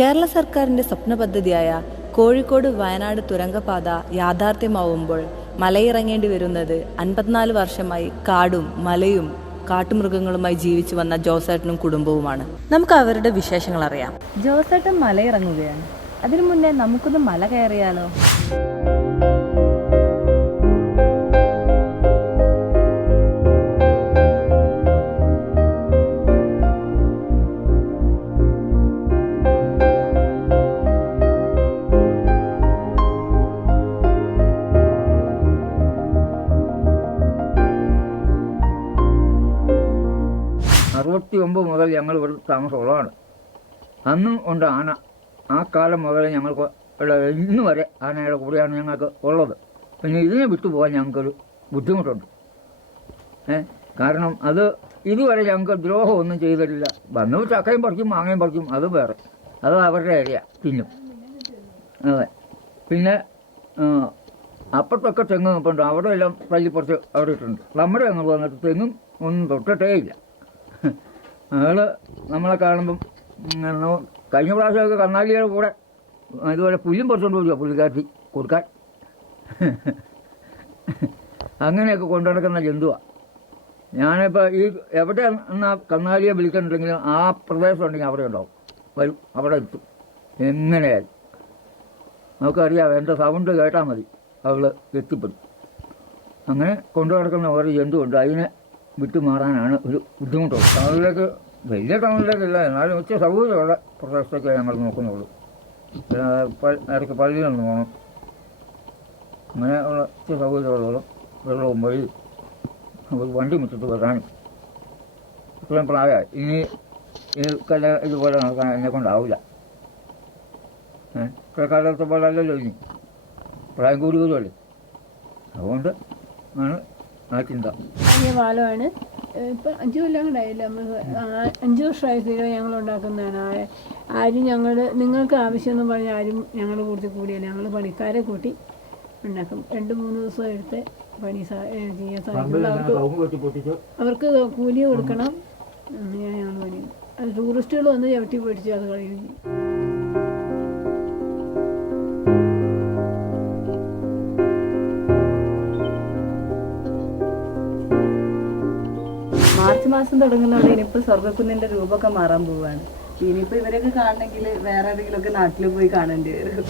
കേരള സർക്കാരിന്റെ സ്വപ്ന പദ്ധതിയായ കോഴിക്കോട് വയനാട് തുരങ്കപാത യാഥാർത്ഥ്യമാവുമ്പോൾ മലയിറങ്ങേണ്ടി വരുന്നത് അൻപത്തിനാല് വർഷമായി കാടും മലയും കാട്ടുമൃഗങ്ങളുമായി ജീവിച്ചു വന്ന ജോസേട്ടനും കുടുംബവുമാണ്. നമുക്ക് അവരുടെ വിശേഷങ്ങൾ അറിയാം. ജോസേട്ടൻ മലയിറങ്ങുകയാണ്. അതിനു മുന്നേ നമുക്കൊന്ന് മല കയറിയാലോ? അറുപത്തി ഒമ്പത് മുതൽ ഞങ്ങൾ ഇവിടെ താമസമുള്ളതാണ്. അന്നും ഉണ്ട് ആന. ആ കാലം മുതൽ ഞങ്ങൾക്ക് ഉള്ള ഇന്ന് വരെ ആനയുടെ കൂടെയാണ് ഞങ്ങൾക്ക് ഉള്ളത്. പിന്നെ ഇതിനെ വിട്ടു പോകാൻ ഞങ്ങൾക്കൊരു ബുദ്ധിമുട്ടുണ്ട്. കാരണം അത് ഇതുവരെ ഞങ്ങൾക്ക് ദ്രോഹമൊന്നും ചെയ്തിട്ടില്ല. വന്നു ചക്കയും പറിക്കും മാങ്ങയും പറിക്കും അത് വേറെ. അത് അവരുടെ ഏരിയ തിന്നും അതെ. പിന്നെ അപ്പുറത്തൊക്കെ തെങ്ങ് നിൽപ്പുണ്ട് അവിടെ എല്ലാം തല്ലിപ്പുറത്ത് അവിടെ ഇട്ടുണ്ട് നമ്മുടെ ഞങ്ങൾ വന്നിട്ട് തെങ്ങും ഒന്നും തൊട്ടിട്ടേ ഇല്ല. അയാൾ നമ്മളെ കാണുമ്പം കഴിഞ്ഞ പ്രാവശ്യമൊക്കെ കണ്ണാലിയുടെ കൂടെ ഇതുപോലെ പുല്ലും പറിച്ചുകൊണ്ട് പോവുക പുള്ളിക്കാട്ടി കൊടുക്കാൻ. അങ്ങനെയൊക്കെ കൊണ്ടു നടക്കുന്ന ജന്തുവാണ് ഞാനിപ്പോൾ ഈ എവിടെ എന്നാ കന്നാലിയെ വിളിക്കണ്ടെങ്കിലും ആ പ്രദേശം ഉണ്ടെങ്കിൽ അവിടെ ഉണ്ടാവും. വരും അവിടെ എത്തും. എങ്ങനെയായാലും. നമുക്കറിയാം എന്റെ സൗണ്ട് കേട്ടാൽ മതി. അവൾ എത്തിപ്പെടും. അങ്ങനെ കൊണ്ടു നടക്കുന്ന ഓരോ ജന്തുവുണ്ട്. അതിനെ വിട്ടു മാറാനാണ് ഒരു ബുദ്ധിമുട്ടുള്ളത് ടൗണിലേക്ക് വലിയ ടൗണിലേക്കില്ല എന്നാലും ഉച്ച സൗകര്യമുള്ള പ്രദേശത്തൊക്കെ ഞങ്ങൾ നോക്കുന്നുള്ളൂ. പിന്നെ പ- ഇടയ്ക്ക് പള്ളിയിലൊന്ന് പോകണം അങ്ങനെ ഉള്ള ഉച്ച സൗകര്യമുള്ള വെള്ളവും വഴി നമുക്ക് വണ്ടി മുറ്റത്ത് വരാനും ഇത്രയും പ്രായമായി. ഇനി ഇതൊക്കെ ഇതുപോലെ നടക്കാൻ എന്നെ കൊണ്ടാവില്ല കാലത്തെ പോലെ അല്ലല്ലോ ഇനി. പ്രായം കൂടുതലല്ലേ അതുകൊണ്ട് ആണ് ആ ചിന്ത വലിയ പാലമാണ് ഇപ്പം അഞ്ച് കൊല്ലം കൂടായില്ല നമ്മൾ അഞ്ചു വർഷമായി സ്ഥിരം ഞങ്ങൾ ഉണ്ടാക്കുന്നതാണ്. ആരും ഞങ്ങൾ നിങ്ങൾക്ക് ആവശ്യമെന്ന് പറഞ്ഞ് ആരും ഞങ്ങളുടെ കൂട്ടത്തിൽ കൂടിയല്ല. ഞങ്ങൾ പണിക്കാരെ കൂട്ടി ഉണ്ടാക്കും. രണ്ട് മൂന്ന് ദിവസം എടുത്ത് പണി ചെയ്യാൻ സാധിക്കുള്ളൂ അവർക്ക് കൂലി കൊടുക്കണം. അങ്ങനെയാണ് ഞങ്ങൾ പണി. അത് ടൂറിസ്റ്റുകൾ വന്ന് ചവിട്ടി പിടിച്ച് അത് കളയും മാർച്ച് മാസം തുടങ്ങുന്നതോടെ ഇനിയിപ്പോൾ സ്വർഗക്കുന്നിന്റെ രൂപമൊക്കെ മാറാൻ പോവാണ്. ഇനിയിപ്പോൾ ഇവരൊക്കെ കാണണമെങ്കിൽ വേറെ ഏതെങ്കിലുമൊക്കെ നാട്ടിൽ പോയി കാണേണ്ടി വരും.